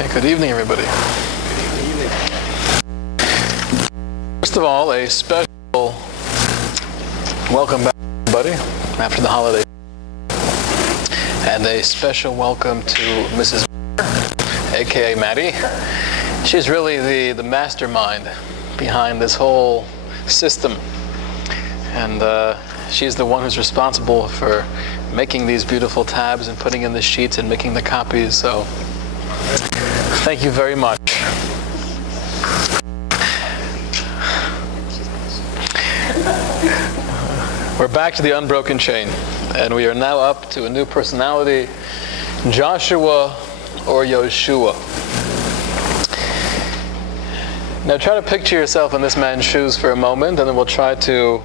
Okay, good evening, everybody. First of all, a special welcome back, everybody, after the holiday. And a special welcome to Mrs. aka Maddie. She's really the mastermind behind this whole system. And she's the one who's responsible for making these beautiful tabs and putting in the sheets and making the copies. So thank you very much. We're back to the unbroken chain, and we are now up to a new personality, Joshua or Yoshua. Now try to picture yourself in this man's shoes for a moment, and then we'll try to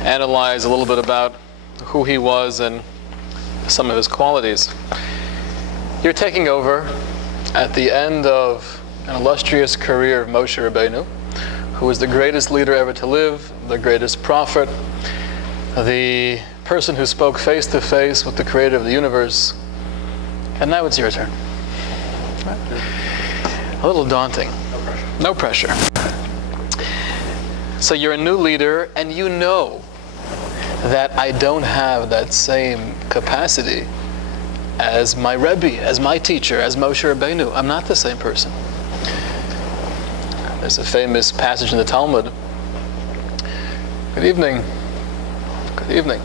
analyze a little bit about who he was and some of his qualities. You're taking over at the end of an illustrious career of Moshe Rabbeinu, who was the greatest leader ever to live, the greatest prophet, the person who spoke face to face with the creator of the universe. And now it's your turn. A little daunting. No pressure. So you're a new leader, and you know that I don't have that same capacity as my Rabbi, as my teacher, as Moshe Rabbeinu. I'm not the same person. There's a famous passage in the Talmud. Good evening. Good evening.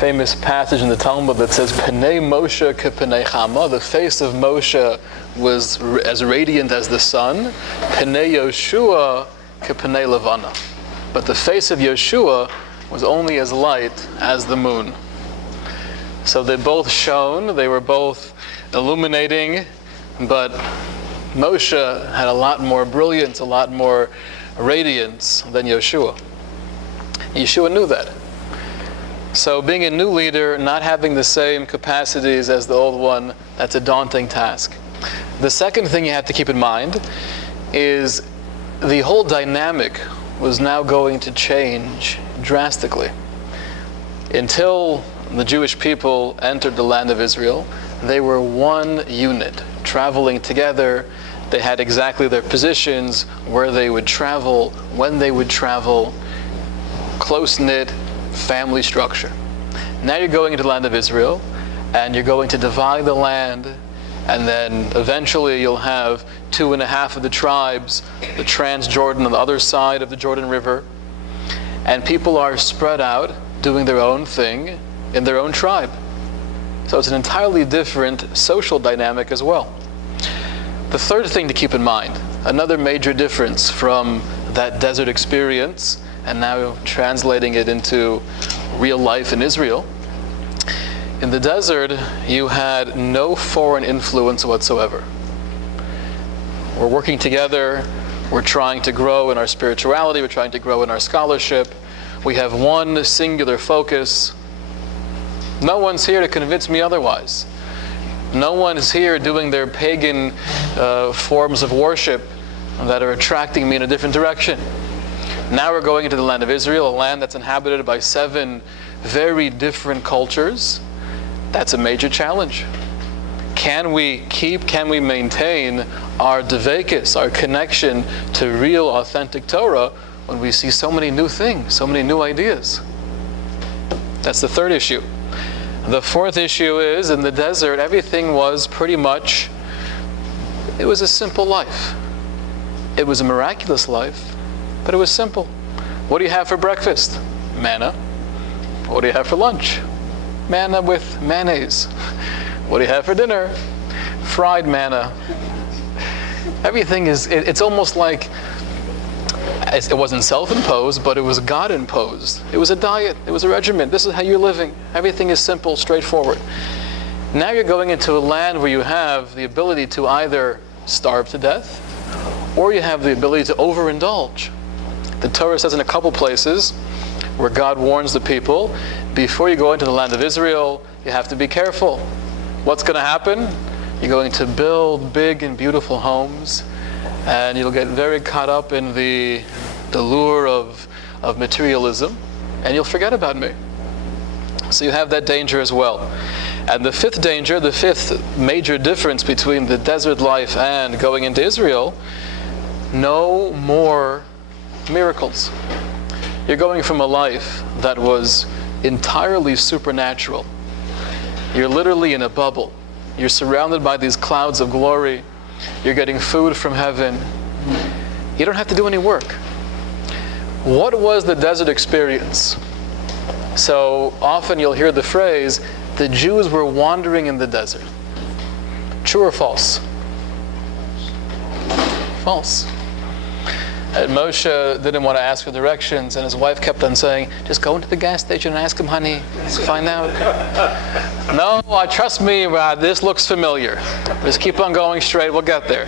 Famous passage in the Talmud that says, Pnei Moshe kePnei Chama. The face of Moshe was as radiant as the sun. Pnei Yoshua kePnei Levana. But the face of Yoshua was only as light as the moon. So they both shone, they were both illuminating, but Moshe had a lot more brilliance, a lot more radiance than Yoshua. Yeshua knew that. So being a new leader, not having the same capacities as the old one, that's a daunting task. The second thing you have to keep in mind is the whole dynamic was now going to change drastically. Until the Jewish people entered the land of Israel, they were one unit, traveling together. They had exactly their positions, where they would travel, when they would travel, close-knit family structure. Now you're going into the land of Israel, and you're going to divide the land, and then eventually you'll have 2.5 of the tribes, the Transjordan on the other side of the Jordan River, and people are spread out doing their own thing in their own tribe. So it's an entirely different social dynamic as well. The third thing to keep in mind, another major difference from that desert experience and now translating it into real life in Israel. In the desert, you had no foreign influence whatsoever. We're working together, we're trying to grow in our spirituality, we're trying to grow in our scholarship. We have one singular focus. No one's here to convince me otherwise. No one is here doing their pagan forms of worship that are attracting me in a different direction. Now we're going into the land of Israel, a land that's inhabited by 7 very different cultures. That's a major challenge. Can we maintain our devekis, our connection to real, authentic Torah when we see so many new things, so many new ideas? That's the third issue. The fourth issue is, in the desert, everything was pretty much, it was a simple life. It was a miraculous life, but it was simple. What do you have for breakfast? Manna. What do you have for lunch? Manna with mayonnaise. What do you have for dinner? Fried manna. Everything is, it's almost like, it wasn't self-imposed, but it was God-imposed. It was a diet, it was a regimen. This is how you're living. Everything is simple, straightforward. Now you're going into a land where you have the ability to either starve to death, or you have the ability to overindulge. The Torah says in a couple places where God warns the people, before you go into the land of Israel, you have to be careful. What's going to happen? You're going to build big and beautiful homes, and you'll get very caught up in the lure of materialism, and you'll forget about me. So you have that danger as well. And the fifth danger, the fifth major difference between the desert life and going into Israel, no more miracles. You're going from a life that was entirely supernatural. You're literally in a bubble. You're surrounded by these clouds of glory. You're getting food from heaven. You don't have to do any work. What was the desert experience? So often you'll hear the phrase, the Jews were wandering in the desert. True or false? False. And Moshe didn't want to ask for directions, and his wife kept on saying, just go into the gas station and ask him, honey, let's find out. No, trust me, this looks familiar. Just keep on going straight, we'll get there.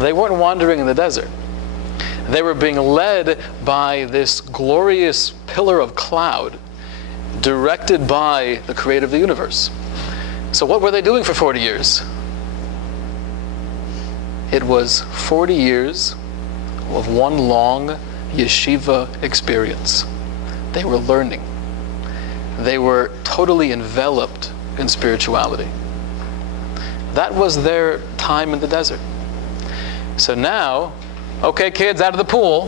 They weren't wandering in the desert. They were being led by this glorious pillar of cloud, directed by the creator of the universe. So what were they doing for 40 years? It was 40 years of one long yeshiva experience. They were learning. They were totally enveloped in spirituality. That was their time in the desert. So now, okay kids, out of the pool.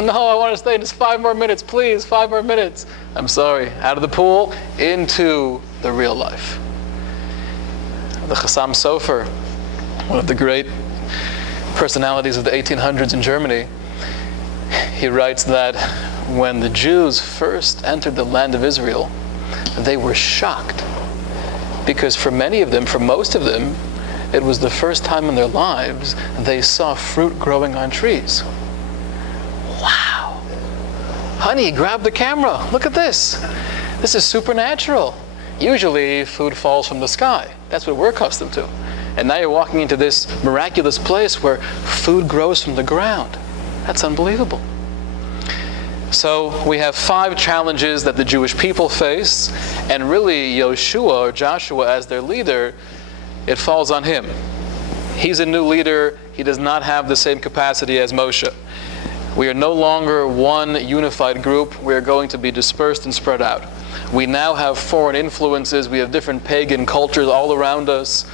No, I want to stay just 5 more minutes, please, 5 more minutes. I'm sorry, out of the pool, into the real life. The Chassam Sofer, one of the great personalities of the 1800s in Germany, he writes that when the Jews first entered the land of Israel, they were shocked. Because for many of them, for most of them, it was the first time in their lives they saw fruit growing on trees. Wow. Honey, grab the camera. Look at this. This is supernatural. Usually food falls from the sky. That's what we're accustomed to. And now you're walking into this miraculous place where food grows from the ground. That's unbelievable. So we have 5 challenges that the Jewish people face, and really Yoshua, or Joshua, as their leader, it falls on him. He's a new leader. He does not have the same capacity as Moshe. We are no longer one unified group. We are going to be dispersed and spread out. We now have foreign influences. We have different pagan cultures all around us.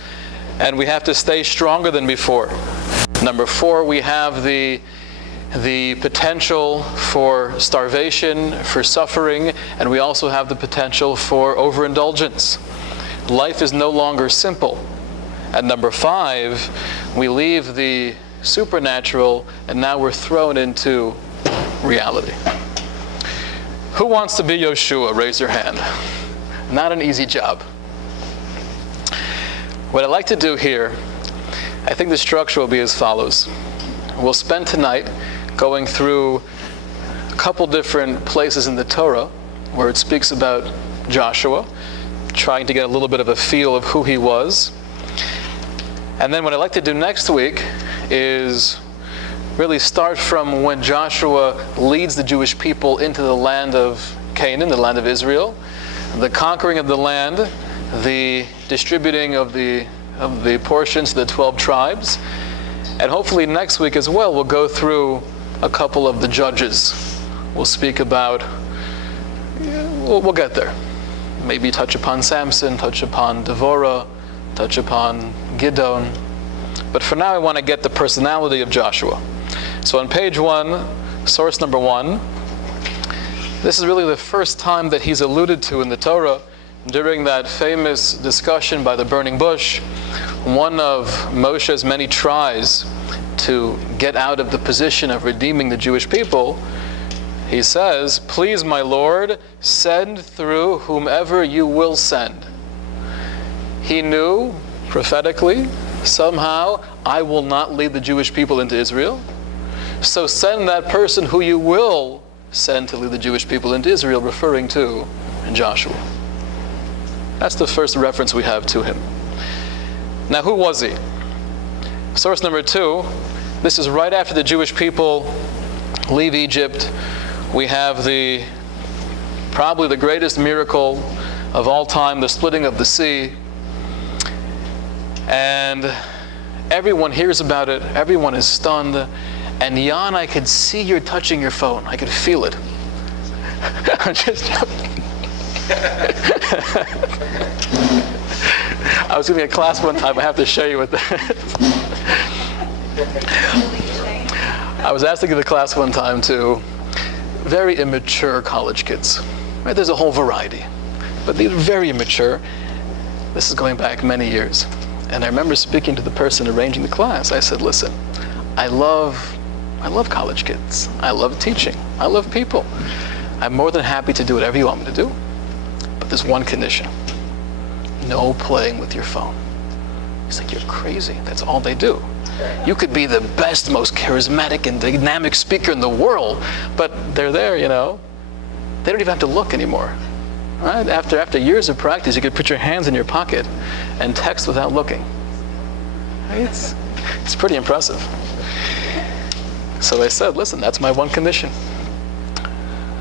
And we have to stay stronger than before. Number 4, we have the potential for starvation, for suffering, and we also have the potential for overindulgence. Life is no longer simple. And number 5, we leave the supernatural and now we're thrown into reality. Who wants to be Yoshua? Raise your hand. Not an easy job. What I'd like to do here, I think the structure will be as follows. We'll spend tonight going through a couple different places in the Torah where it speaks about Joshua, trying to get a little bit of a feel of who he was. And then what I'd like to do next week is really start from when Joshua leads the Jewish people into the land of Canaan, the land of Israel, the conquering of the land, the distributing of the portions to the 12 tribes. And hopefully next week as well, we'll go through a couple of the judges. We'll speak about, we'll get there. Maybe touch upon Samson, touch upon Devorah, touch upon Gideon. But for now, I want to get the personality of Joshua. So on page 1, source number 1, this is really the first time that he's alluded to in the Torah. During that famous discussion by the burning bush, one of Moshe's many tries to get out of the position of redeeming the Jewish people, he says, "Please, my Lord, send through whomever you will send." He knew prophetically, somehow, I will not lead the Jewish people into Israel. So send that person who you will send to lead the Jewish people into Israel, referring to Joshua. That's the first reference we have to him. Now, who was he? Source number 2, this is right after the Jewish people leave Egypt. We have probably the greatest miracle of all time, the splitting of the sea. And everyone hears about it. Everyone is stunned. And Jan, I could see you're touching your phone. I could feel it. I'm just joking. I was giving a class one time. I have to show you what that. I was asked to give a class one time to very immature college kids. Right? There's a whole variety, but these are very immature. This is going back many years. And I remember speaking to the person arranging the class. I said, listen, I love college kids. I love teaching. I love people. I'm more than happy to do whatever you want me to do. But there's one condition. No playing with your phone. He's like, you're crazy. That's all they do. You could be the best, most charismatic and dynamic speaker in the world, but they're there, you know. They don't even have to look anymore. Right? After years of practice, you could put your hands in your pocket and text without looking. Right? It's pretty impressive. So I said, listen, that's my one condition.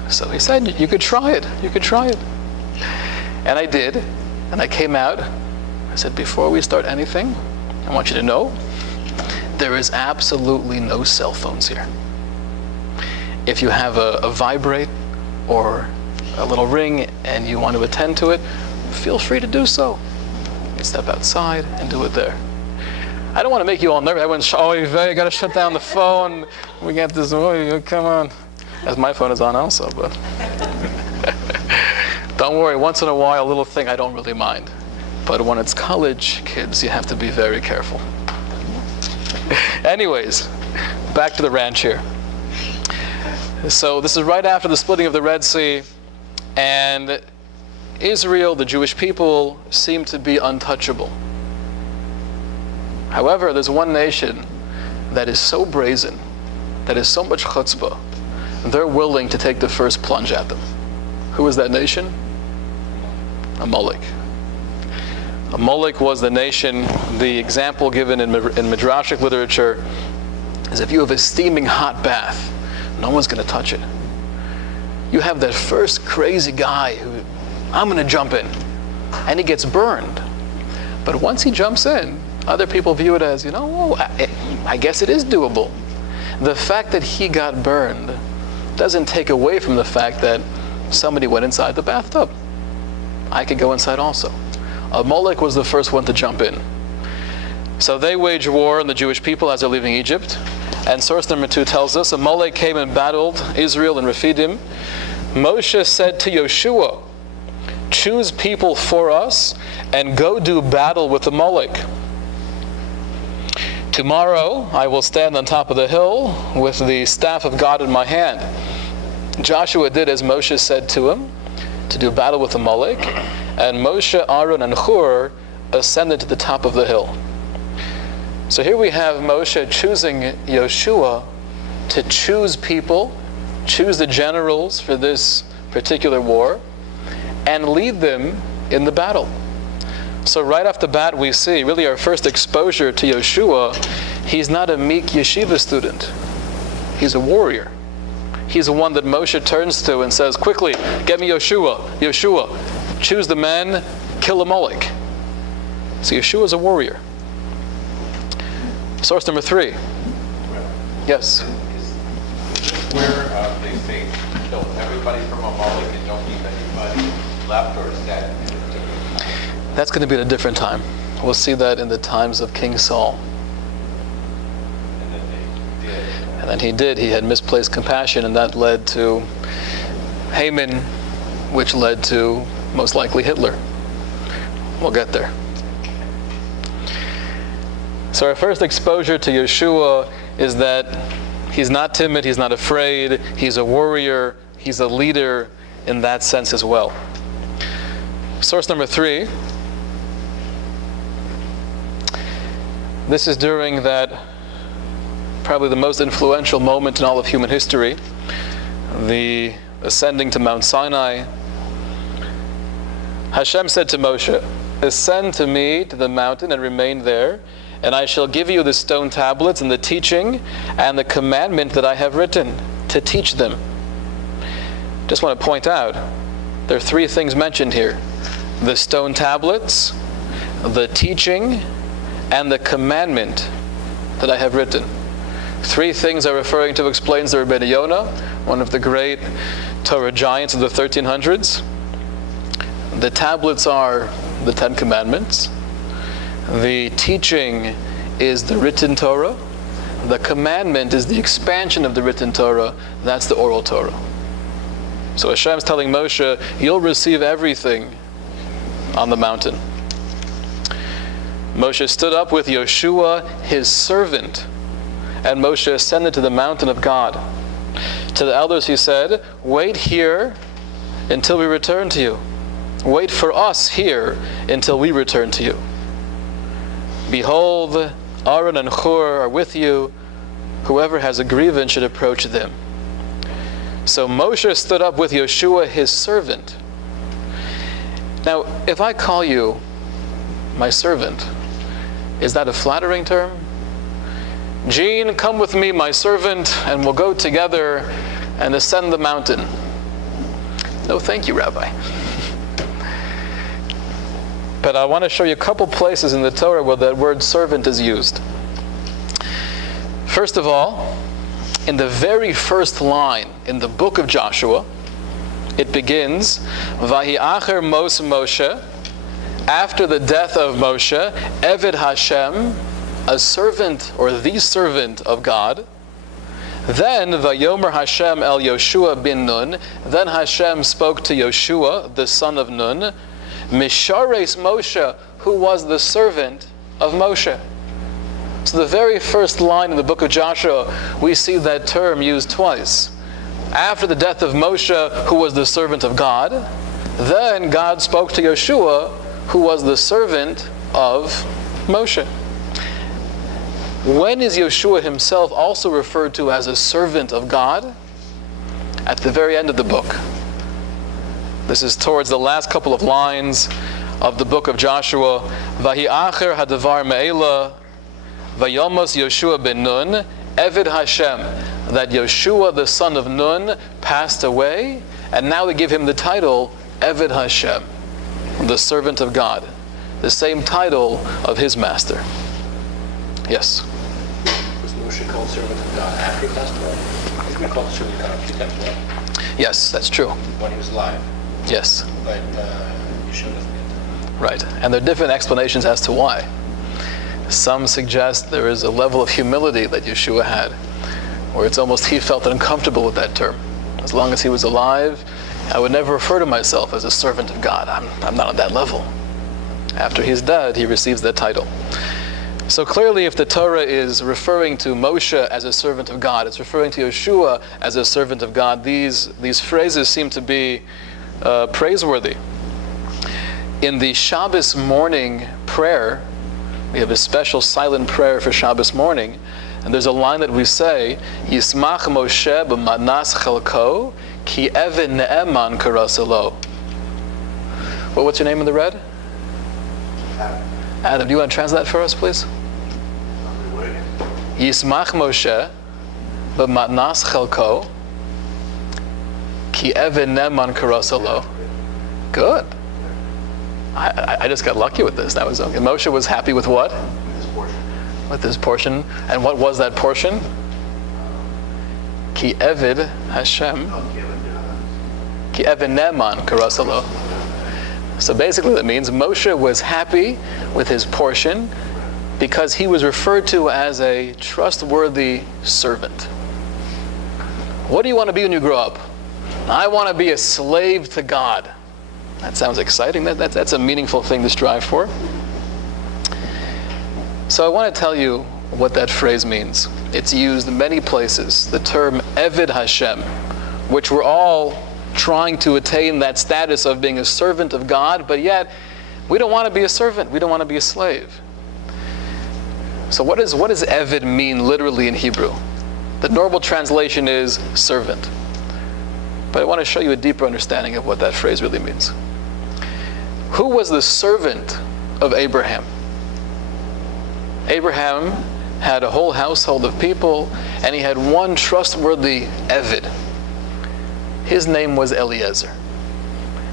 So he said, you could try it. You could try it. And I did. And I came out. I said, before we start anything, I want you to know, there is absolutely no cell phones here. If you have a vibrate or a little ring and you want to attend to it, feel free to do so. Step outside and do it there. I don't want to make you all nervous. I wouldn't, you got to shut down the phone. We got this, come on. As my phone is on also, but don't worry, once in a while, a little thing I don't really mind. But when it's college kids, you have to be very careful. Anyways, back to the ranch here. So this is right after the splitting of the Red Sea, and Israel, the Jewish people, seem to be untouchable. However, there's one nation that is so brazen, that is so much chutzpah, they're willing to take the first plunge at them. Who is that nation? Amalek. Amalek was the nation, the example given in Midrashic literature is if you have a steaming hot bath, no one's going to touch it. You have that first crazy guy who, I'm going to jump in, and he gets burned. But once he jumps in, other people view it as, I guess it is doable. The fact that he got burned doesn't take away from the fact that somebody went inside the bathtub. I could go inside also. Amalek was the first one to jump in. So they wage war on the Jewish people as they're leaving Egypt. And source number 2 tells us, Amalek came and battled Israel in Rephidim. Moshe said to Yoshua, choose people for us and go do battle with Amalek. Tomorrow I will stand on top of the hill with the staff of God in my hand. Joshua did as Moshe said to him, to do battle with Amalek, and Moshe, Aaron, and Hur ascended to the top of the hill. So here we have Moshe choosing Yoshua to choose people, choose the generals for this particular war, and lead them in the battle. So right off the bat we see, really our first exposure to Yoshua, he's not a meek yeshiva student. He's a warrior. He's the one that Moshe turns to and says, quickly, get me Yoshua. Yoshua, choose the men, kill Amalek. So Yeshua is a warrior. Source number 3. Yes? Where they say, kill everybody from Amalek and don't leave anybody left, or is that? That's going to be at a different time. We'll see that in the times of King Saul. And then they did. And then he did. He had misplaced compassion, and that led to Haman, which led to, most likely, Hitler. We'll get there. So our first exposure to Yeshua is that he's not timid, he's not afraid, he's a warrior, he's a leader in that sense as well. Source number 3. This is during that, probably the most influential moment in all of human history, the ascending to Mount Sinai. Hashem said to Moshe, ascend to me to the mountain and remain there, and I shall give you the stone tablets and the teaching and the commandment that I have written to teach them. Just want to point out, there are 3 things mentioned here. The stone tablets, the teaching, and the commandment that I have written. 3 things are referring to explains the Rabbi Yonah, one of the great Torah giants of the 1300s. The tablets are the Ten Commandments. The teaching is the written Torah. The commandment is the expansion of the written Torah. That's the oral Torah. So Hashem's telling Moshe, you'll receive everything on the mountain. Moshe stood up with Yoshua, his servant, and Moshe ascended to the mountain of God. To the elders he said, wait here until we return to you. Wait for us here until we return to you. Behold, Aaron and Hur are with you. Whoever has a grievance should approach them. So Moshe stood up with Yoshua, his servant. Now, if I call you my servant, is that a flattering term? Gene, come with me, my servant, and we'll go together and ascend the mountain. No, thank you, Rabbi. But I want to show you a couple places in the Torah where that word servant is used. First of all, in the very first line in the book of Joshua, it begins, Vahi acher Moshe, after the death of Moshe, Eved Hashem, a servant or the servant of God. Then Vayomer Hashem el Yoshua bin Nun, then Hashem spoke to Yoshua, the son of Nun, Mishares Moshe, who was the servant of Moshe. So the very first line in the book of Joshua, we see that term used twice. After the death of Moshe, who was the servant of God, then God spoke to Yoshua, who was the servant of Moshe. When is Yoshua himself also referred to as a servant of God? At the very end of the book. This is towards the last couple of lines of the book of Joshua. Vahi acher hadavar me'ela, vayomos Yoshua ben Nun, Eved Hashem, that Yoshua the son of Nun passed away, and now they give him the title Eved Hashem, the servant of God, the same title of his master. Yes? Was Moshe called servant of God after he passed away? He's been called servant of God a few times, right? Yes, that's true. When he was alive. Yes. But Yeshua doesn't get that. Right. And there are different explanations as to why. Some suggest there is a level of humility that Yeshua had, where it's almost he felt uncomfortable with that term. As long as he was alive, I would never refer to myself as a servant of God. I'm not on that level. After he's dead, he receives that title. So clearly, if the Torah is referring to Moshe as a servant of God, it's referring to Yeshua as a servant of God, these phrases seem to be praiseworthy. In the Shabbos morning prayer, we have a special silent prayer for Shabbos morning, and there's a line that we say, Yismach Moshe b'manas chelko, ki even ne'eman karasalo. Well, what's your name in the red? Adam, do you want to translate that for us, please? Yismach Moshe b'manas chelko, ki even ne'eman karasalo. Good. I just got lucky with this. That was okay. Moshe was happy with what? With his portion. And what was that portion? Ki Eved Hashem. Ki Eved Ne'eman Karasalo. So basically that means Moshe was happy with his portion because he was referred to as a trustworthy servant. What do you want to be when you grow up? I want to be a slave to God. That sounds exciting. That's a meaningful thing to strive for. So I want to tell you what that phrase means. It's used in many places. The term Eved Hashem, which we're all trying to attain that status of being a servant of God, but yet we don't want to be a servant. We don't want to be a slave. So what does Eved mean literally in Hebrew? The normal translation is servant. But I want to show you a deeper understanding of what that phrase really means. Who was the servant of Abraham? Abraham had a whole household of people, and he had one trustworthy Eved. His name was Eliezer.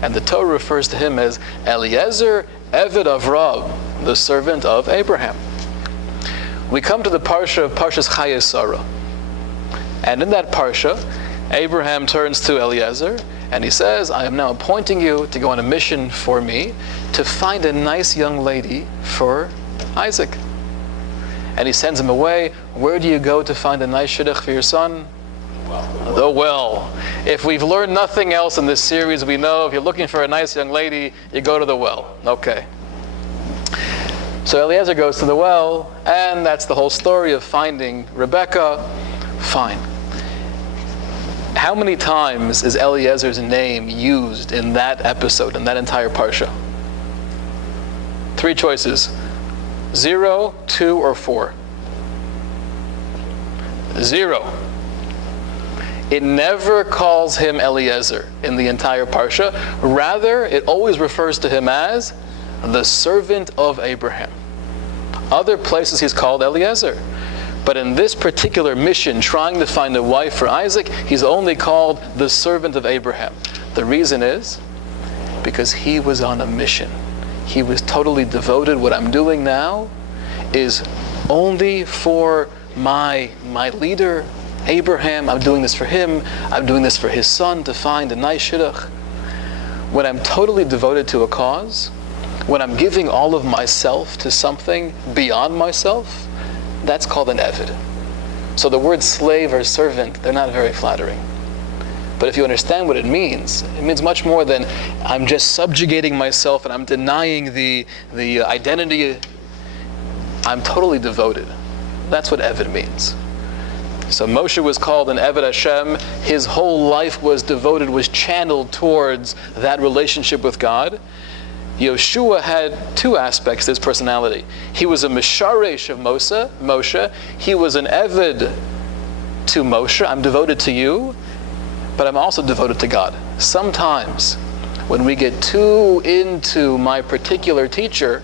And the Torah refers to him as Eliezer, Eved Avram, the servant of Abraham. We come to the parsha of Parshas Chayei Sarah. And in that parsha, Abraham turns to Eliezer And he says, I am now appointing you to go on a mission for me to find a nice young lady for Isaac. And he sends him away. Where do you go to find a nice shidduch for your son? The well. If we've learned nothing else in this series, we know if you're looking for a nice young lady, you go to the well. Okay. So Eliezer goes to the well, and that's the whole story of finding Rebecca. Fine. How many times is Eliezer's name used in that episode, in that entire parsha? 3 choices. 0, 2, or 4? 0. It never calls him Eliezer in the entire parsha. Rather, it always refers to him as the servant of Abraham. Other places he's called Eliezer. But in this particular mission, trying to find a wife for Isaac, he's only called the servant of Abraham. The reason is because he was on a mission. He was totally devoted. What I'm doing now is only for my leader, Abraham. I'm doing this for him. I'm doing this for his son to find a nice shidduch. When I'm totally devoted to a cause, when I'm giving all of myself to something beyond myself, that's called an eved. So the words slave or servant, they're not very flattering. But if you understand what it means much more than I'm just subjugating myself and I'm denying the identity. I'm totally devoted. That's what eved means. So Moshe was called an Eved Hashem. His whole life was devoted, was channeled towards that relationship with God. Yoshua had 2 aspects to his personality. He was a Misharesh of Moshe. He was an Eved to Moshe. I'm devoted to you, but I'm also devoted to God. Sometimes, when we get too into my particular teacher,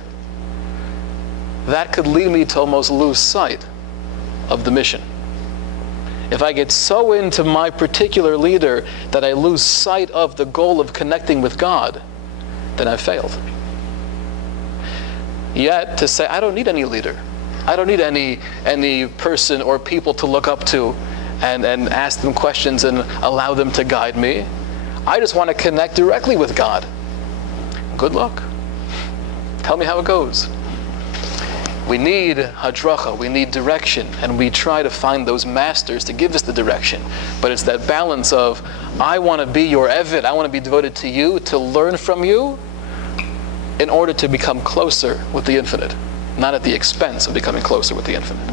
that could lead me to almost lose sight of the mission. If I get so into my particular leader that I lose sight of the goal of connecting with God, then I've failed. Yet, to say, I don't need any leader. I don't need any person or people to look up to and ask them questions and allow them to guide me. I just want to connect directly with God. Good luck. Tell me how it goes. We need hadracha, we need direction, and we try to find those masters to give us the direction. But it's that balance of, I want to be your eved, I want to be devoted to you, to learn from you, in order to become closer with the infinite, not at the expense of becoming closer with the infinite.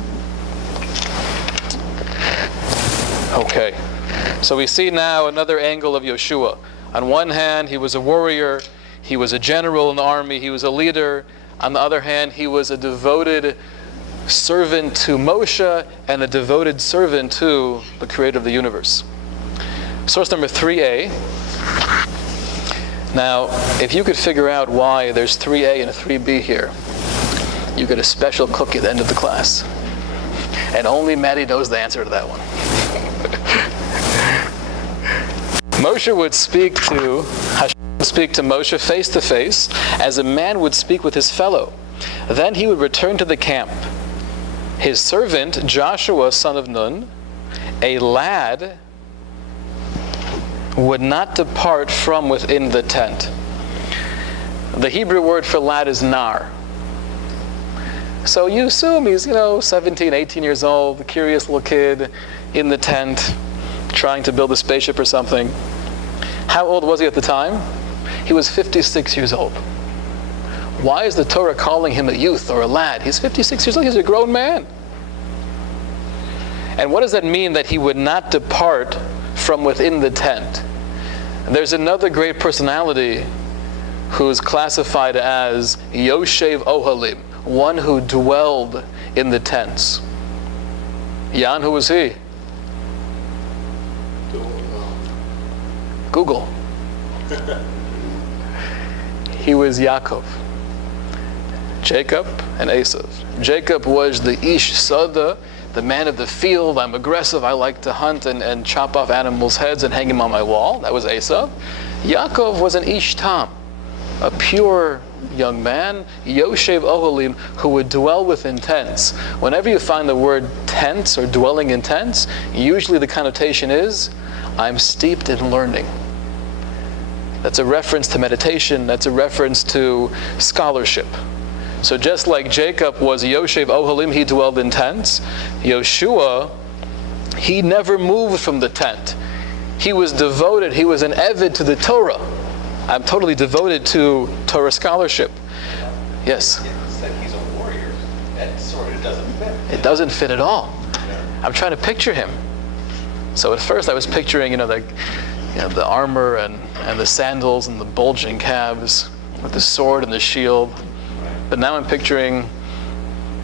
Okay, so we see now another angle of Yoshua. On one hand, he was a warrior, he was a general in the army, he was a leader. On the other hand, he was a devoted servant to Moshe and a devoted servant to the creator of the universe. Source number 3a. Now, if you could figure out why there's 3a and a 3b here, you get a special cookie at the end of the class. And only Maddie knows the answer to that one. Moshe would speak to Moshe face to face, as a man would speak with his fellow. Then he would return to the camp. His servant, Joshua, son of Nun, a lad, would not depart from within the tent. The Hebrew word for lad is nar. So you assume he's, 17, 18 years old, a curious little kid in the tent, trying to build a spaceship or something. How old was he at the time? He was 56 years old. Why is the Torah calling him a youth or a lad? He's 56 years old, he's a grown man. And what does that mean that he would not depart from within the tent? There's another great personality who's classified as Yoshev Ohalim, one who dwelled in the tents. Jan, who was he? Google. He was Yaakov. Jacob and Esav. Jacob was the Ish Sada, the man of the field. I'm aggressive. I like to hunt and chop off animals' heads and hang them on my wall. That was Esav. Yaakov was an Ish Tam, a pure young man, Yoshev Ohalim, who would dwell within tents. Whenever you find the word tents or dwelling in tents, usually the connotation is, I'm steeped in learning. That's a reference to meditation. That's a reference to scholarship. So just like Jacob was Yoshev Ohalim, he dwelled in tents, Yoshua, he never moved from the tent. He was devoted, he was an Eved to the Torah. I'm totally devoted to Torah scholarship. Yes? It said he's a warrior. That sort of doesn't fit. It doesn't fit at all. I'm trying to picture him. So at first I was picturing, the armor and the sandals and the bulging calves with the sword and the shield. But now I'm picturing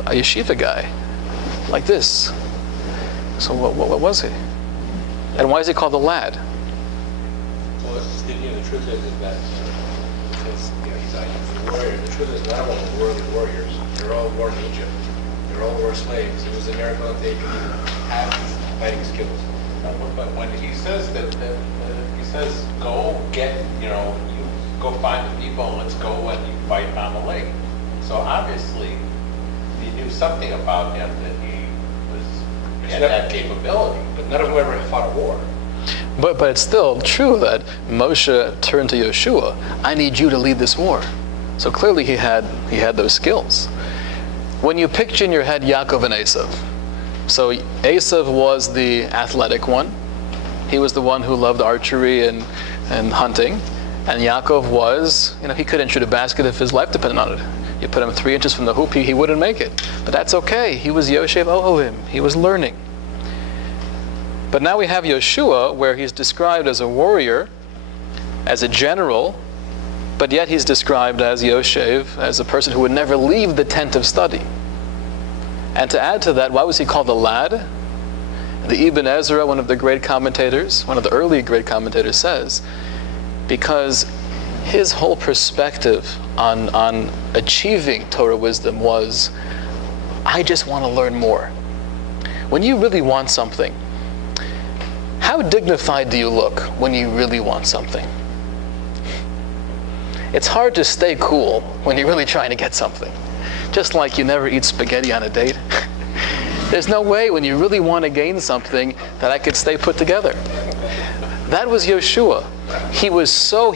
a yeshiva guy, like this. So what was he? And why is he called the lad? Well, the truth is that he's a warrior. The truth is not all worldly warriors. They're all born in Egypt. They're all war slaves. It was a miracle that they could have fighting skills. But when he says he says, go get, you go find the people and let's go and you fight on the lake. So obviously, he knew something about him that he had that capability. But none of them ever fought a war. But it's still true that Moshe turned to Yoshua. I need you to lead this war. So clearly he had those skills. When you picture in your head Yaakov and Esav, so Esav was the athletic one. He was the one who loved archery and hunting. And Yaakov was, he couldn't shoot a basket if his life depended on it. You put him 3 inches from the hoop, he wouldn't make it. But that's okay. He was Yoshev Oholim. He was learning. But now we have Yoshua, where he's described as a warrior, as a general, but yet he's described as Yoshev, as a person who would never leave the tent of study. And to add to that, why was he called a lad? The Ibn Ezra, one of the great commentators, one of the early great commentators, says, because his whole perspective on achieving Torah wisdom was, I just want to learn more. When you really want something, how dignified do you look when you really want something? It's hard to stay cool when you're really trying to get something. Just like you never eat spaghetti on a date. There's no way when you really want to gain something that I could stay put together. That was Yoshua. He was so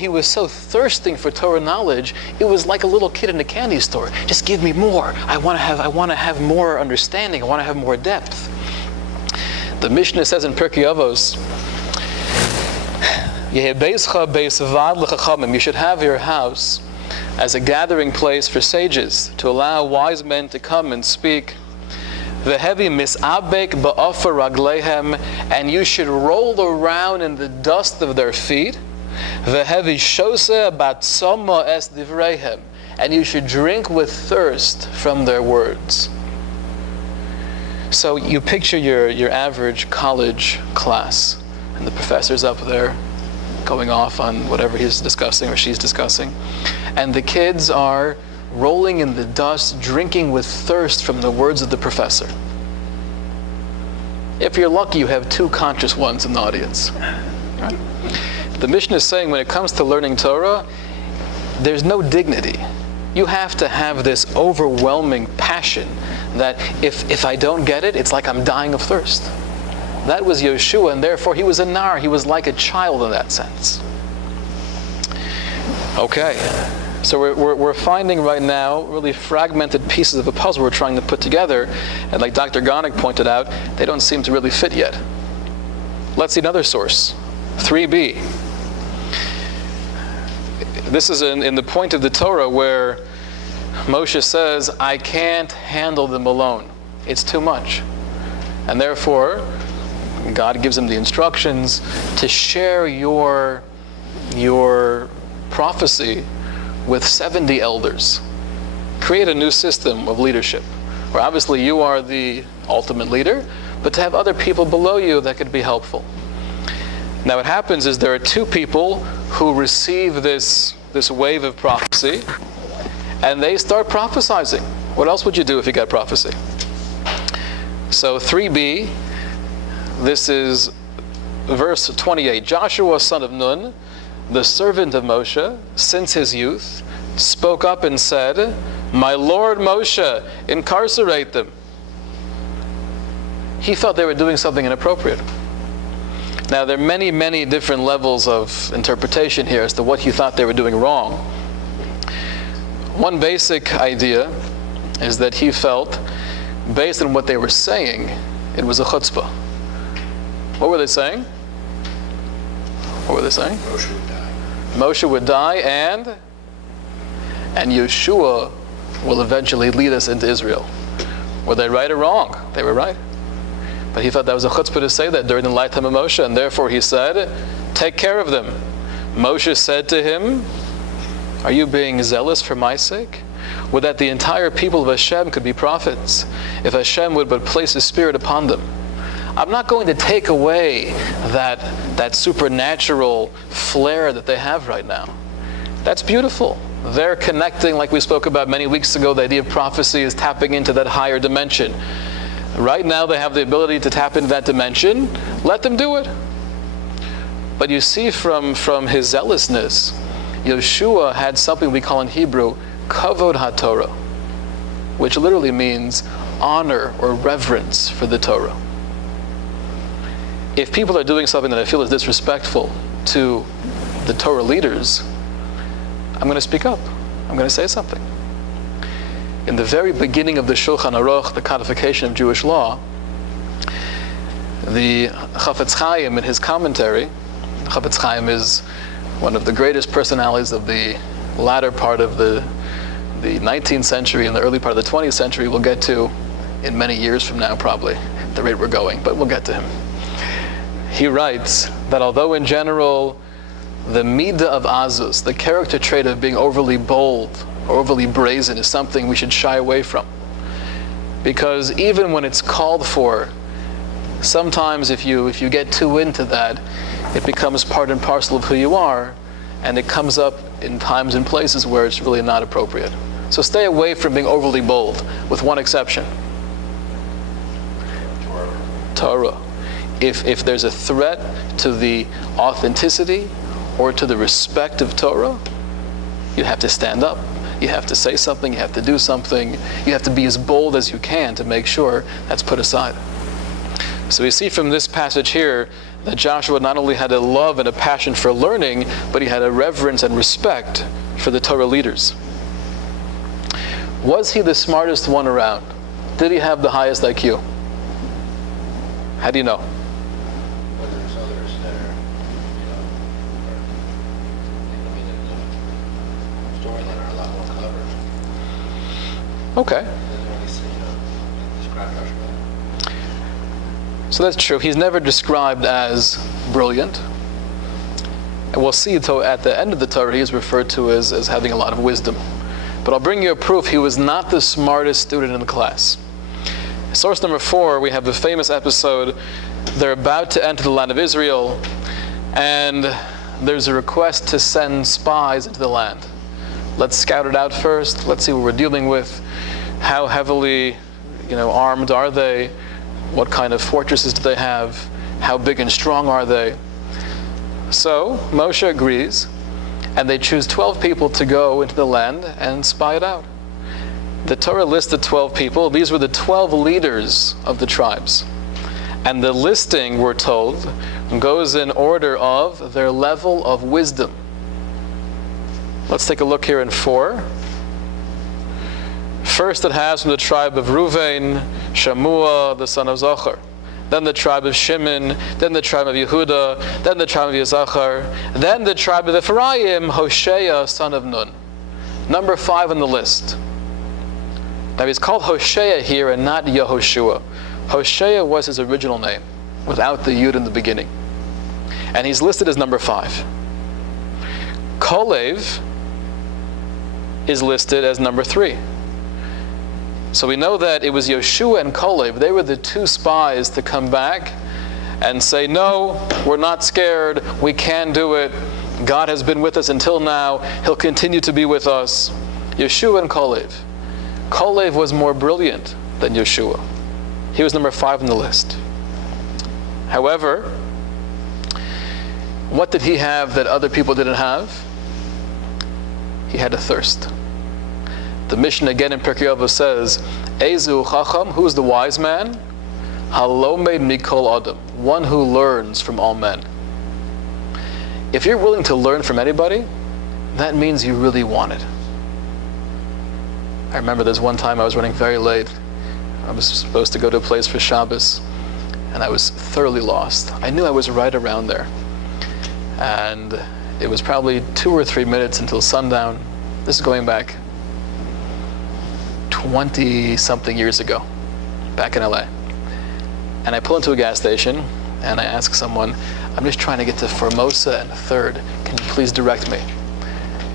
thirsting for Torah knowledge. It was like a little kid in a candy store. Just give me more. I want to have more understanding. I want to have more depth. The Mishnah says in Pirkei Avos, you should have your house as a gathering place for sages, to allow wise men to come and speak. And you should roll around in the dust of their feet. And you should drink with thirst from their words. So you picture your average college class, and the professor's up there going off on whatever he's discussing or she's discussing, and the kids are rolling in the dust, drinking with thirst from the words of the professor. If you're lucky, you have 2 conscious ones in the audience. Right? The Mishnah is saying when it comes to learning Torah, there's no dignity. You have to have this overwhelming passion that if I don't get it, it's like I'm dying of thirst. That was Yoshua, and therefore he was a nar. He was like a child in that sense. Okay, so we're finding right now really fragmented pieces of a puzzle we're trying to put together, and like Dr. Garnick pointed out, they don't seem to really fit yet. Let's see another source, 3b. This is in the point of the Torah where Moshe says, I can't handle them alone. It's too much. And therefore, God gives him the instructions to share your prophecy with 70 elders. Create a new system of leadership, where obviously you are the ultimate leader, but to have other people below you that could be helpful. Now what happens is there are 2 people who receive this wave of prophecy, and they start prophesizing. What else would you do if you got prophecy? So 3b, this is verse 28. Joshua, son of Nun, the servant of Moshe, since his youth, spoke up and said, my Lord Moshe, incarcerate them. He thought they were doing something inappropriate. Now, there are many, many different levels of interpretation here as to what he thought they were doing wrong. One basic idea is that he felt, based on what they were saying, it was a chutzpah. What were they saying? What were they saying? Moshe would die. Moshe would die, and Yeshua will eventually lead us into Israel. Were they right or wrong? They were right. But he thought that was a chutzpah to say that during the lifetime of Moshe, and therefore he said, take care of them. Moshe said to him, are you being zealous for my sake? Would that the entire people of Hashem could be prophets, if Hashem would but place His Spirit upon them. I'm not going to take away that supernatural flair that they have right now. That's beautiful. They're connecting, like we spoke about many weeks ago, the idea of prophecy is tapping into that higher dimension. Right now they have the ability to tap into that dimension. Let them do it. But you see from his zealousness, Yeshua had something we call in Hebrew, kavod HaTorah, which literally means honor or reverence for the Torah. If people are doing something that I feel is disrespectful to the Torah leaders, I'm going to speak up. I'm going to say something. In the very beginning of the Shulchan Aruch, the codification of Jewish law, the Chafetz Chaim, in his commentary, Chafetz Chaim is one of the greatest personalities of the latter part of the 19th century and the early part of the 20th century. We'll get to in many years from now, probably, at the rate we're going, but we'll get to him. He writes that although in general the midah of azus, the character trait of being overly bold, overly brazen, is something we should shy away from. Because even when it's called for, sometimes if you get too into that, it becomes part and parcel of who you are, and it comes up in times and places where it's really not appropriate. So stay away from being overly bold, with one exception. Torah. If there's a threat to the authenticity or to the respect of Torah, you have to stand up. You have to say something, you have to do something. You have to be as bold as you can to make sure that's put aside. So we see from this passage here that Joshua not only had a love and a passion for learning, but he had a reverence and respect for the Torah leaders. Was he the smartest one around? Did he have the highest IQ? How do you know? But there's others that are, the storyline are a lot more clever. Okay. Describe Joshua. So that's true. He's never described as brilliant. And we'll see, though, at the end of the Torah, he is referred to as having a lot of wisdom. But I'll bring you a proof he was not the smartest student in the class. Source number 4, we have the famous episode. They're about to enter the land of Israel, and there's a request to send spies into the land. Let's scout it out first. Let's see what we're dealing with. How heavily, armed are they? What kind of fortresses do they have? How big and strong are they? So Moshe agrees, and they choose 12 people to go into the land and spy it out. The Torah listed 12 people. These were the 12 leaders of the tribes. And the listing, we're told, goes in order of their level of wisdom. Let's take a look here in 4. First it has from the tribe of Reuven, Shammua, the son of Zachar. Then the tribe of Shimon, then the tribe of Yehuda, then the tribe of Yisachar, then the tribe of Ephraim, Hoshea, son of Nun. Number 5 on the list. Now he's called Hoshea here and not Yehoshua. Hoshea was his original name, without the Yud in the beginning. And he's listed as number 5. Kolev is listed as number 3. So we know that it was Yeshua and Kolev. They were the 2 spies to come back and say, no, we're not scared, we can do it. God has been with us until now, He'll continue to be with us. Yeshua and Kolev. Kolev was more brilliant than Yeshua. He was number 5 on the list. However, what did he have that other people didn't have? He had a thirst. The Mishnah again in Pirkei Avos says, Ezu Chacham, who is the wise man? halomed mikol adam, one who learns from all men. If you're willing to learn from anybody, that means you really want it. I remember there's one time I was running very late. I was supposed to go to a place for Shabbos, and I was thoroughly lost. I knew I was right around there. And it was probably 2 or 3 minutes until sundown. This is going back 20-something years ago, back in LA. And I pull into a gas station, and I ask someone, I'm just trying to get to Formosa and 3rd. Can you please direct me?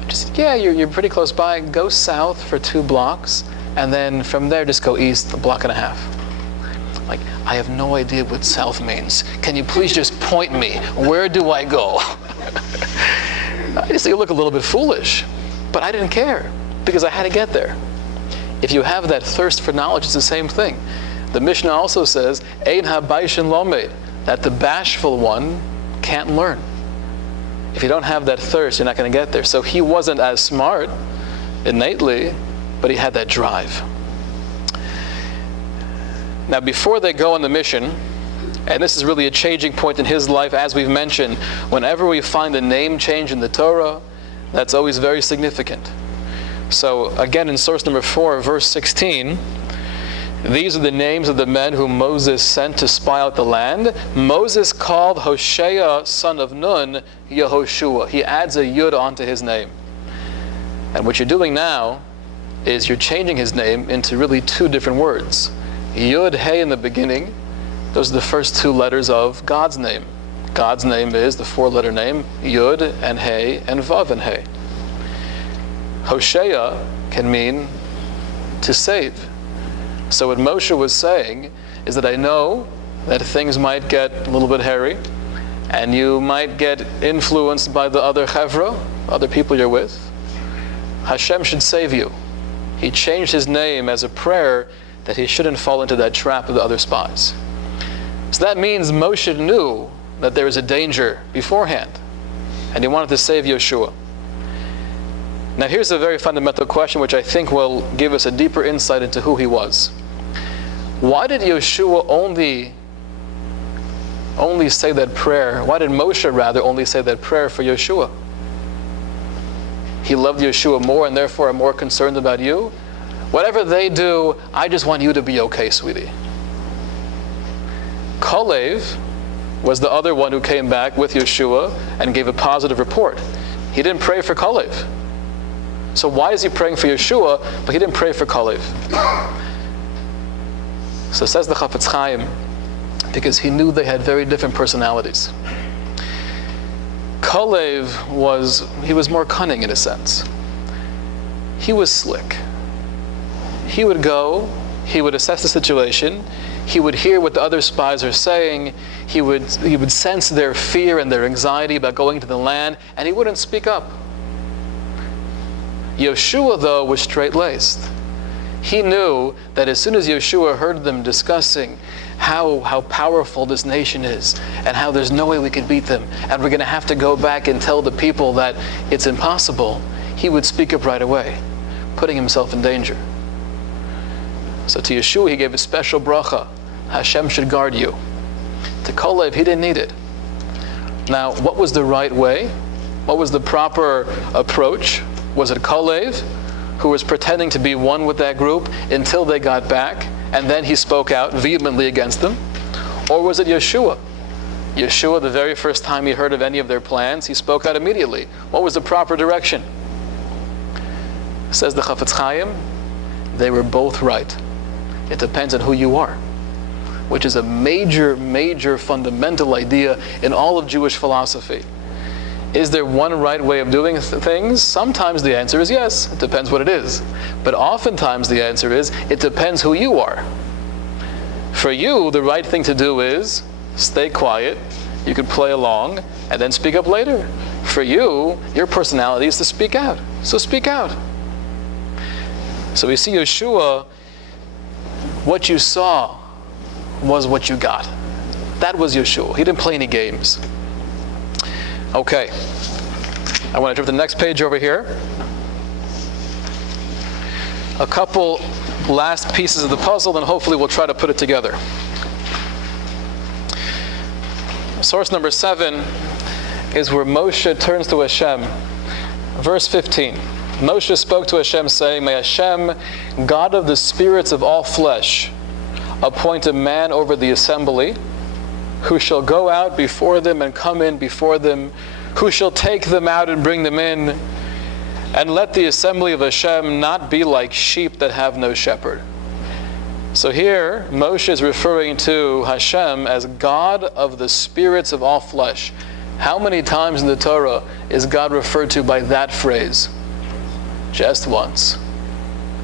Just, yeah, you're pretty close by. Go south for 2 blocks, and then from there just go east 1.5 blocks. Like, I have no idea what south means. Can you please just point me? Where do I go? I just look a little bit foolish, but I didn't care because I had to get there. If you have that thirst for knowledge, it's the same thing. The Mishnah also says, Ein habaishin lomed, that the bashful one can't learn. If you don't have that thirst, you're not going to get there. So he wasn't as smart innately, but he had that drive. Now, before they go on the mission, and this is really a changing point in his life, as we've mentioned, whenever we find a name change in the Torah, that's always very significant. So, again, in source number 4, verse 16, these are the names of the men whom Moses sent to spy out the land. Moses called Hoshea, son of Nun, Yehoshua. He adds a yud onto his name. And what you're doing now is you're changing his name into really 2 different words. Yud, Hey in the beginning, those are the first 2 letters of God's name. God's name is the 4-letter name, Yud and Hey and Vav and Hey. Hoshea can mean to save. So what Moshe was saying is that I know that things might get a little bit hairy, and you might get influenced by the other chevra, other people you're with. Hashem should save you. He changed his name as a prayer that he shouldn't fall into that trap of the other spies. So that means Moshe knew that there was a danger beforehand, and he wanted to save Yeshua. Now here's a very fundamental question which I think will give us a deeper insight into who he was. Why did Yeshua only say that prayer? Why did Moshe rather only say that prayer for Yeshua? He loved Yeshua more and therefore are more concerned about you? Whatever they do, I just want you to be okay, sweetie. Kalev was the other one who came back with Yeshua and gave a positive report. He didn't pray for Kalev. So why is he praying for Yeshua, but he didn't pray for Kalev? So says the Chafetz Chaim, because he knew they had very different personalities. Kalev was more cunning in a sense. He was slick. He would go, he would assess the situation, he would hear what the other spies are saying, he would sense their fear and their anxiety about going to the land, and he wouldn't speak up. Yeshua, though, was straight-laced. He knew that as soon as Yeshua heard them discussing how powerful this nation is and how there's no way we could beat them and we're going to have to go back and tell the people that it's impossible, he would speak up right away, putting himself in danger. So to Yeshua, he gave a special bracha. Hashem should guard you. To Kalev, he didn't need it. Now, what was the right way? What was the proper approach? Was it Kalev, who was pretending to be one with that group until they got back, and then he spoke out vehemently against them? Or was it Yeshua? Yeshua, the very first time he heard of any of their plans, he spoke out immediately. What was the proper direction? Says the Chafetz Chaim, they were both right. It depends on who you are, which is a major, major fundamental idea in all of Jewish philosophy. Is there one right way of doing things? Sometimes the answer is yes. It depends what it is. But oftentimes the answer is, it depends who you are. For you, the right thing to do is stay quiet. You can play along and then speak up later. For you, your personality is to speak out. So speak out. So we see Yeshua, what you saw was what you got. That was Yeshua. He didn't play any games. Okay, I want to jump to the next page over here. A couple last pieces of the puzzle, and hopefully we'll try to put it together. Source number 7 is where Moshe turns to Hashem. Verse 15. Moshe spoke to Hashem, saying, "May Hashem, God of the spirits of all flesh, appoint a man over the assembly, who shall go out before them and come in before them, who shall take them out and bring them in. And let the assembly of Hashem not be like sheep that have no shepherd." So here, Moshe is referring to Hashem as God of the spirits of all flesh. How many times in the Torah is God referred to by that phrase? Just once.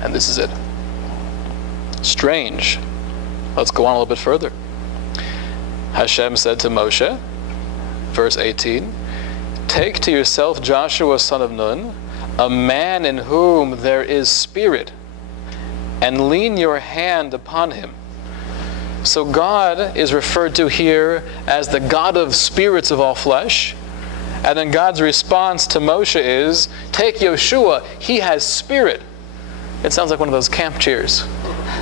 And this is it. Strange. Let's go on a little bit further. Hashem said to Moshe, verse 18, "Take to yourself Joshua son of Nun, a man in whom there is spirit, and lean your hand upon him." So God is referred to here as the God of spirits of all flesh. And then God's response to Moshe is, take Yoshua, he has spirit. It sounds like one of those camp cheers.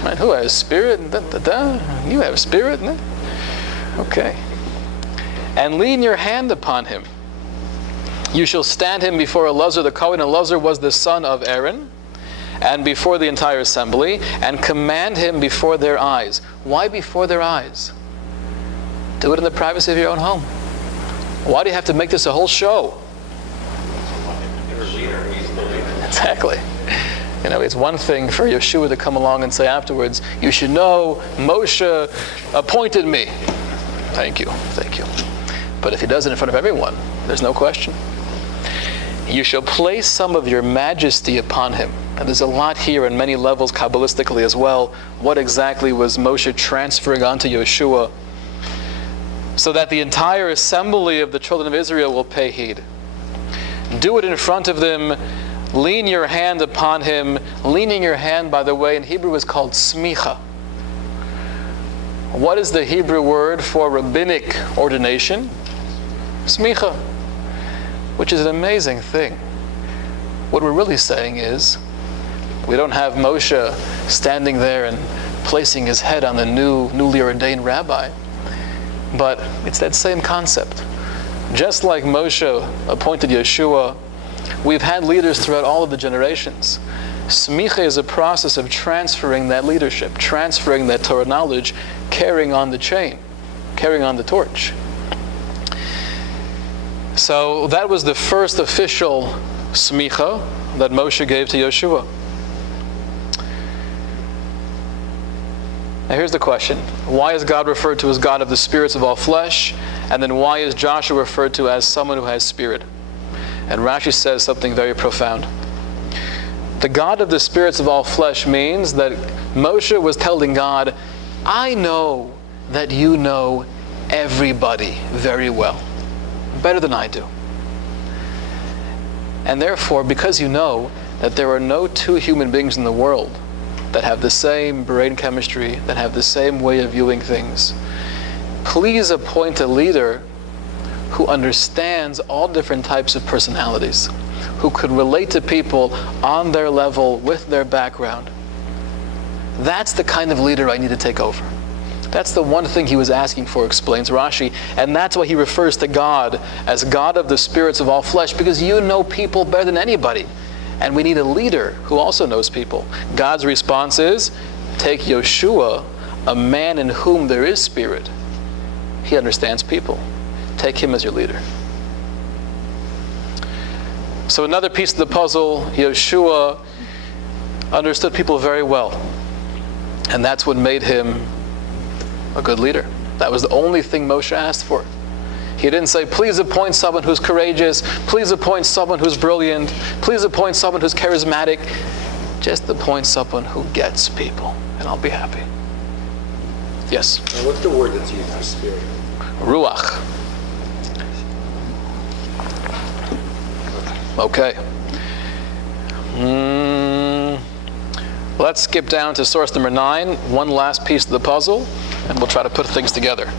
Right? Who has spirit? Da, da, da. You have spirit. Okay. "And lean your hand upon him. You shall stand him before Elazar the Kohen." Elazar was the son of Aaron. "And before the entire assembly, and command him before their eyes." Why before their eyes? Do it in the privacy of your own home. Why do you have to make this a whole show? Exactly. You know, it's one thing for Yeshua to come along and say afterwards, "You should know Moshe appointed me." Thank you. But if he does it in front of everyone, there's no question. "You shall place some of your majesty upon him." And there's a lot here in many levels Kabbalistically as well. What exactly was Moshe transferring onto Yeshua? So that the entire assembly of the children of Israel will pay heed. "Do it in front of them. Lean your hand upon him." Leaning your hand, by the way, in Hebrew is called smicha. What is the Hebrew word for rabbinic ordination? Smicha. Which is an amazing thing. What we're really saying is, we don't have Moshe standing there and placing his head on the newly ordained rabbi. But it's that same concept. Just like Moshe appointed Yeshua, we've had leaders throughout all of the generations. Smicha is a process of transferring that leadership, transferring that Torah knowledge, carrying on the chain, carrying on the torch. So that was the first official smicha that Moshe gave to Yeshua. Now here's the question. Why is God referred to as God of the spirits of all flesh? And then why is Joshua referred to as someone who has spirit? And Rashi says something very profound. The God of the spirits of all flesh means that Moshe was telling God, "I know that you know everybody very well, better than I do. And therefore, because you know that there are no two human beings in the world that have the same brain chemistry, that have the same way of viewing things, please appoint a leader who understands all different types of personalities, who could relate to people on their level with their background. That's the kind of leader I need to take over." That's the one thing he was asking for, explains Rashi. And that's why he refers to God as God of the spirits of all flesh, because you know people better than anybody. And we need a leader who also knows people. God's response is, take Yoshua, a man in whom there is spirit. He understands people. Take him as your leader. So another piece of the puzzle, Yoshua understood people very well. And that's what made him a good leader. That was the only thing Moshe asked for. He didn't say, please appoint someone who's courageous, please appoint someone who's brilliant, please appoint someone who's charismatic. Just appoint someone who gets people, and I'll be happy. Yes? And what's the word that's used for spirit? Ruach. Okay. Let's skip down to source number 9, one last piece of the puzzle, and we'll try to put things together.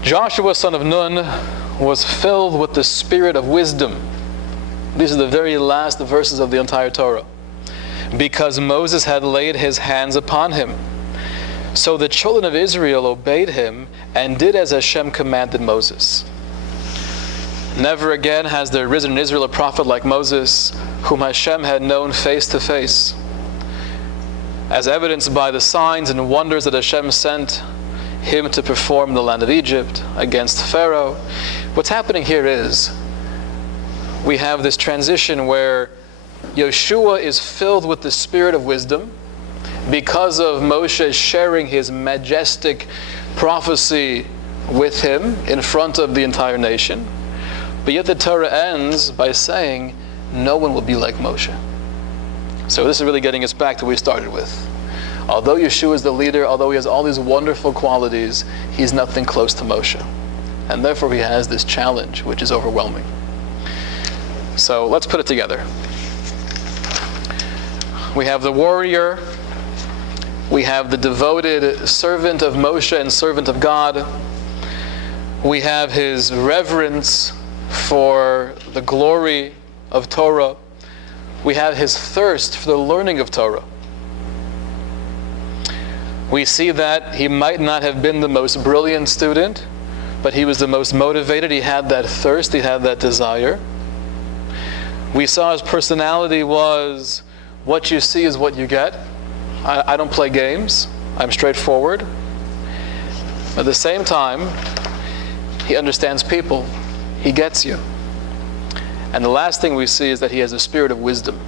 Joshua, son of Nun, was filled with the spirit of wisdom. These are the very last verses of the entire Torah. Because Moses had laid his hands upon him. So the children of Israel obeyed him and did as Hashem commanded Moses. Never again has there arisen in Israel a prophet like Moses, whom Hashem had known face to face. As evidenced by the signs and wonders that Hashem sent him to perform in the land of Egypt against Pharaoh. What's happening here is we have this transition where Yeshua is filled with the spirit of wisdom because of Moshe sharing his majestic prophecy with him in front of the entire nation. But yet the Torah ends by saying, no one will be like Moshe. So this is really getting us back to what we started with. Although Yeshua is the leader, although he has all these wonderful qualities, he's nothing close to Moshe. And therefore he has this challenge, which is overwhelming. So let's put it together. We have the warrior, we have the devoted servant of Moshe and servant of God. We have his reverence for the glory of Torah. We have his thirst for the learning of Torah. We see that he might not have been the most brilliant student, but he was the most motivated. He had that thirst, he had that desire. We saw his personality was, what you see is what you get. I don't play games. I'm straightforward. At the same time, he understands people. He gets you. And the last thing we see is that he has a spirit of wisdom.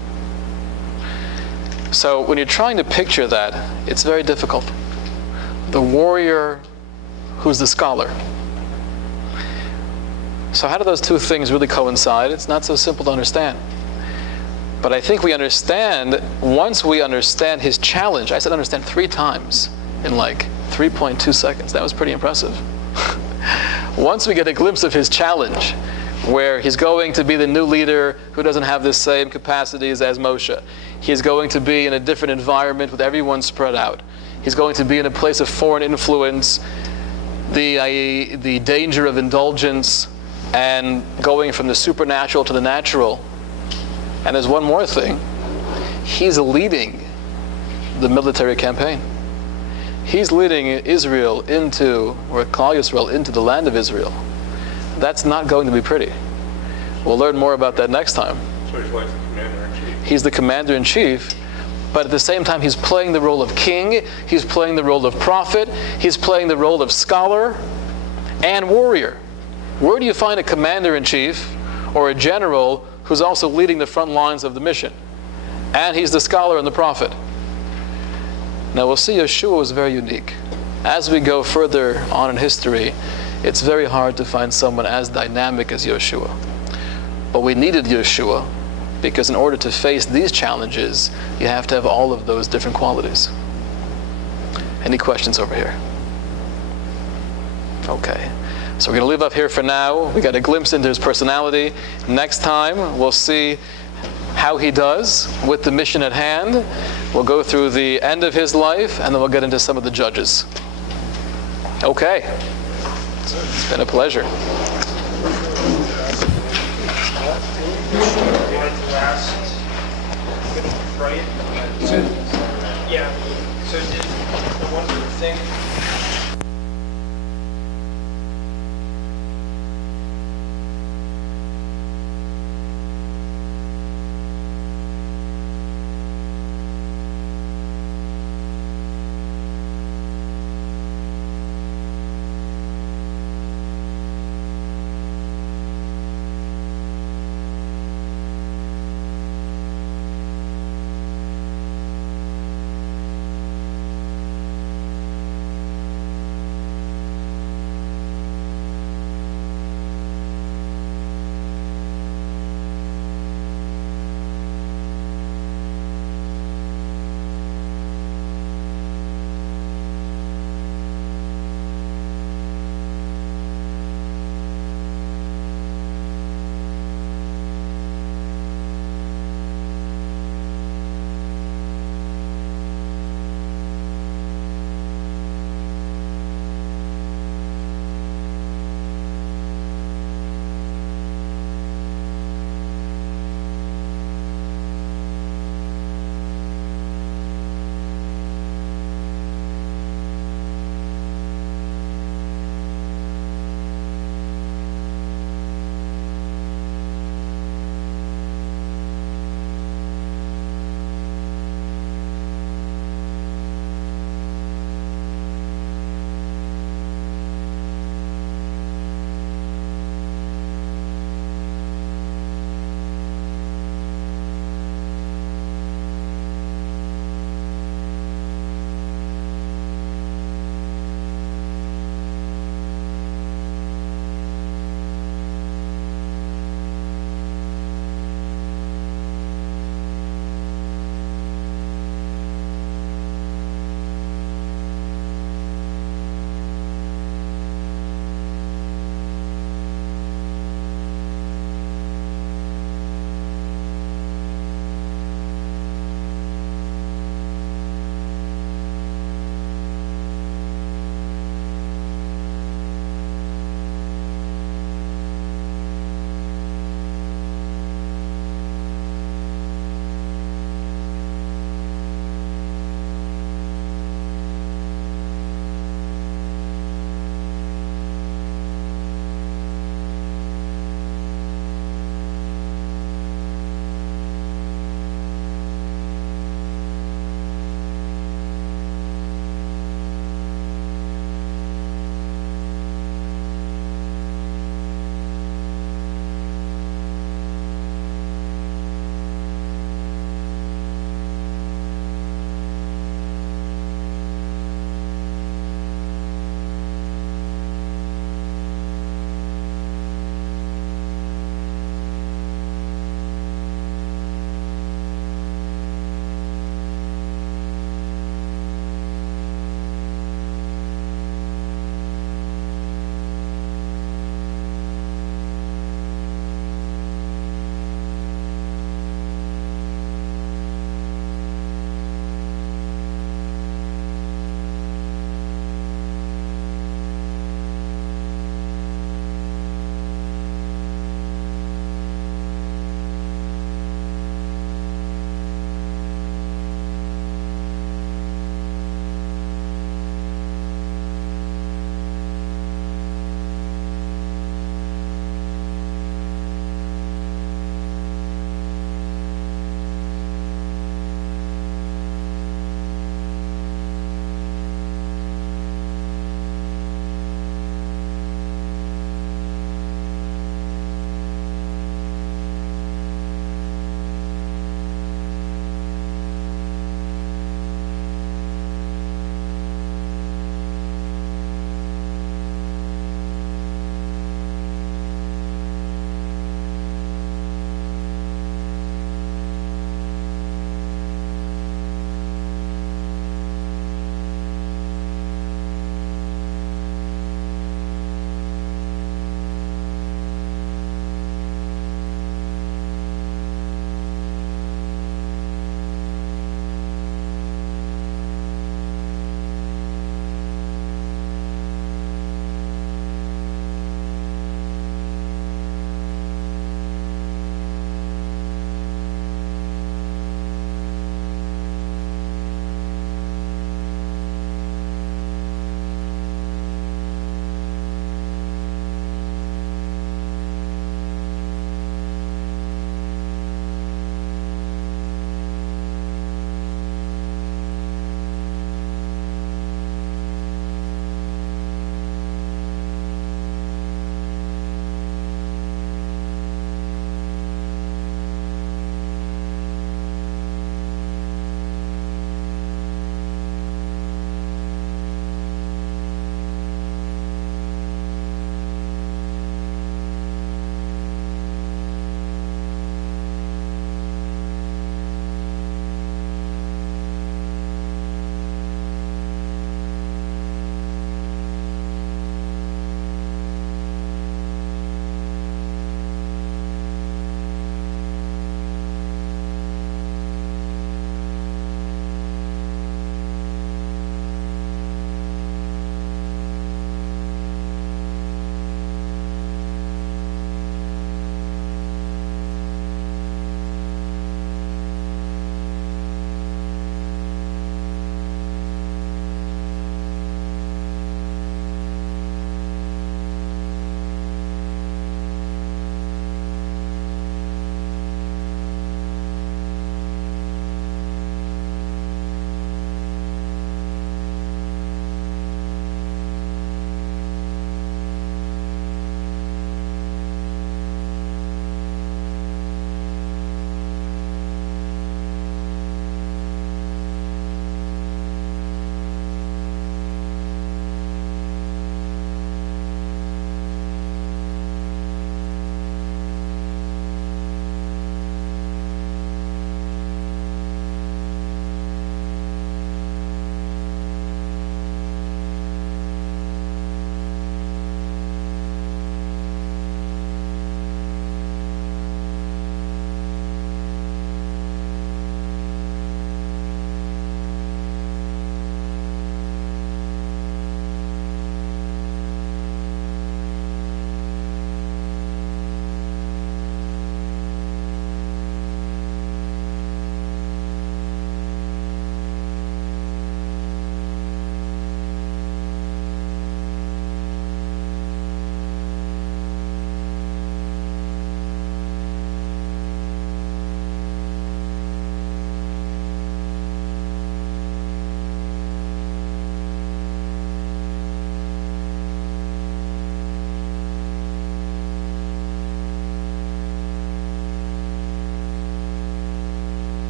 So when you're trying to picture that, it's very difficult. The warrior who's the scholar. So how do those two things really coincide? It's not so simple to understand. But I think we understand, once we understand his challenge, I said understand 3 times in like 3.2 seconds. That was pretty impressive. Once we get a glimpse of his challenge, where he's going to be the new leader who doesn't have the same capacities as Moshe. He's going to be in a different environment with everyone spread out. He's going to be in a place of foreign influence, the danger of indulgence, and going from the supernatural to the natural. And there's one more thing. He's leading the military campaign. He's leading Israel into, or Klal Yisrael, into the land of Israel. That's not going to be pretty. We'll learn more about that next time. So he's like the commander-in-chief. He's the commander-in-chief, but at the same time he's playing the role of king, he's playing the role of prophet, he's playing the role of scholar and warrior. Where do you find a commander-in-chief or a general who's also leading the front lines of the mission? And he's the scholar and the prophet. Now we'll see Yeshua was very unique. As we go further on in history, it's very hard to find someone as dynamic as Yeshua. But we needed Yeshua because in order to face these challenges, you have to have all of those different qualities. Any questions over here? Okay. So we're going to leave up here for now. We got a glimpse into his personality. Next time, we'll see how he does with the mission at hand. We'll go through the end of his life, and then we'll get into some of the judges. Okay. It's been a pleasure. Yeah. So did the one thing